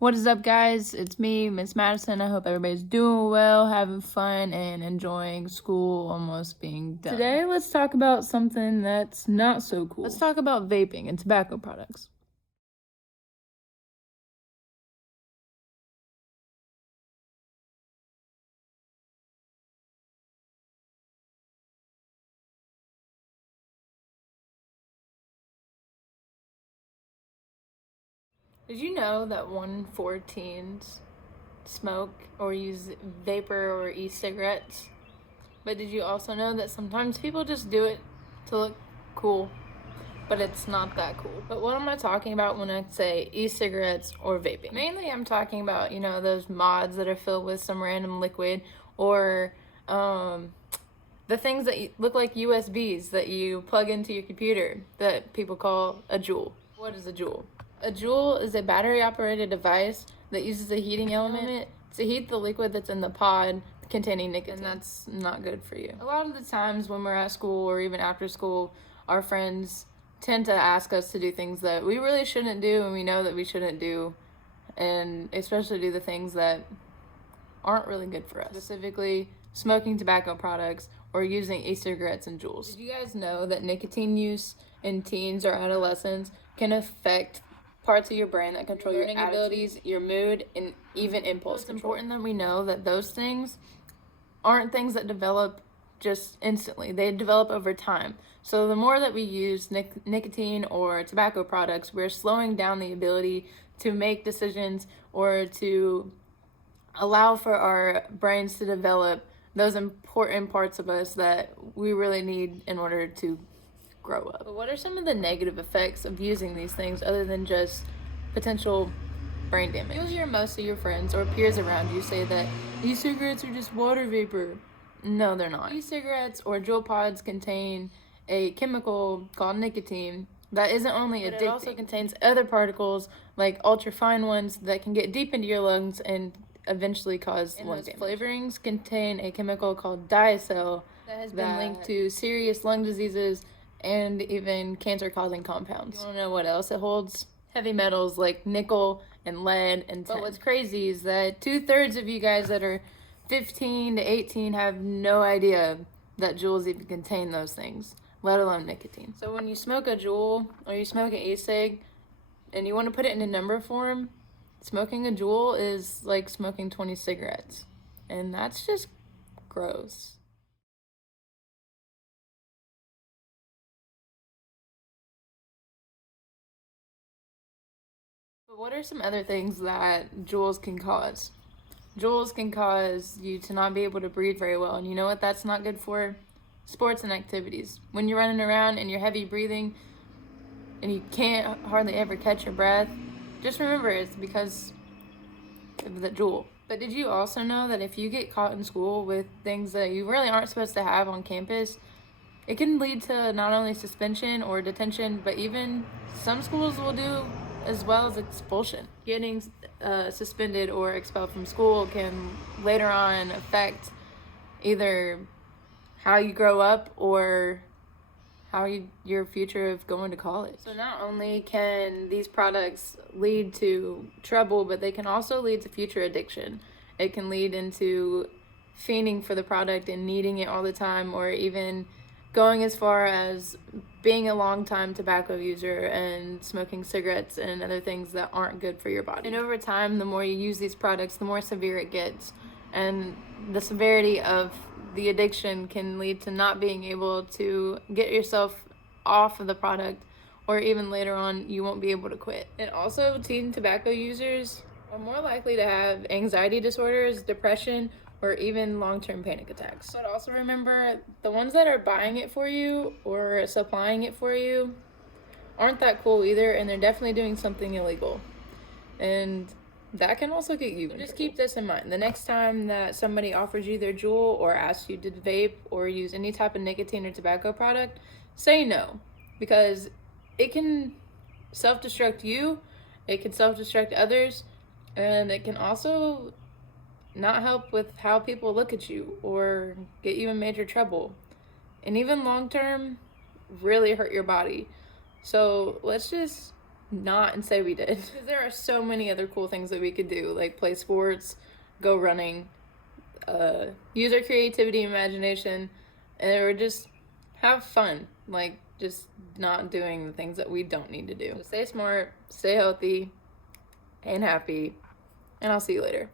What is up, guys? It's me, Miss Madison. I hope everybody's doing well, having fun, and enjoying school almost being done. Today, let's talk about something that's not so cool. Let's talk about vaping and tobacco products. Did you know that 1 in 4 teens smoke or use vapor or e-cigarettes? But did you also know that sometimes people just do it to look cool, but it's not that cool? But what am I talking about when I say e-cigarettes or vaping? Mainly I'm talking about, those mods that are filled with some random liquid, or the things that look like USBs that you plug into your computer that people call a Juul. What is a Juul? A Juul is a battery-operated device that uses a heating element to heat the liquid that's in the pod containing nicotine. And that's not good for you. A lot of the times when we're at school or even after school, our friends tend to ask us to do things that we really shouldn't do and we know that we shouldn't do, and especially do the things that aren't really good for us. Specifically, smoking tobacco products or using e-cigarettes and Juuls. Did you guys know that nicotine use in teens or adolescents can affect parts of your brain that control your abilities, your mood, and even impulse control? It's important that we know that those things aren't things that develop just instantly. They develop over time. So the more that we use nicotine or tobacco products, we're slowing down the ability to make decisions or to allow for our brains to develop those important parts of us that we really need in order to grow up. But what are some of the negative effects of using these things other than just potential brain damage? You'll hear most of your friends or peers around you say that e-cigarettes are just water vapor. No, they're not. E-cigarettes or Juul pods contain a chemical called nicotine that isn't only addictive, it also contains other particles like ultra-fine ones that can get deep into your lungs and eventually cause lung damage. Flavorings contain a chemical called diacetyl that has been linked to serious lung diseases and even cancer-causing compounds. You want to know what else it holds? Heavy metals like nickel and lead and tin. But what's crazy is that 2/3 of you guys that are 15 to 18 have no idea that Juuls even contain those things, let alone nicotine. So when you smoke a Juul or you smoke an e-cig and you want to put it in a number form, smoking a Juul is like smoking 20 cigarettes. And that's just gross. But what are some other things that Juuls can cause? Juuls can cause you to not be able to breathe very well. And you know what that's not good for? Sports and activities. When you're running around and you're heavy breathing and you can't hardly ever catch your breath, just remember it's because of the Juul. But did you also know that if you get caught in school with things that you really aren't supposed to have on campus, it can lead to not only suspension or detention, but even some schools will do as well as expulsion. Getting suspended or expelled from school can later on affect either how you grow up or your future of going to college. So not only can these products lead to trouble, but they can also lead to future addiction. It can lead into fiending for the product and needing it all the time, or even going as far as being a long-time tobacco user and smoking cigarettes and other things that aren't good for your body. And over time, the more you use these products, the more severe it gets. And the severity of the addiction can lead to not being able to get yourself off of the product, or even later on, you won't be able to quit. And also, teen tobacco users are more likely to have anxiety disorders, depression, or even long-term panic attacks. But also remember, the ones that are buying it for you or supplying it for you aren't that cool either, and they're definitely doing something illegal. And that can also get you in trouble. Just keep this in mind. The next time that somebody offers you their Juul or asks you to vape or use any type of nicotine or tobacco product, say no, because it can self-destruct you, it can self-destruct others, and it can also not help with how people look at you or get you in major trouble, and even long term really hurt your body. So let's just not and say we did. Because there are so many other cool things that we could do, like play sports, go running, use our creativity, imagination, or just have fun. Like, just not doing the things that we don't need to do. So stay smart, stay healthy, and happy, and I'll see you later.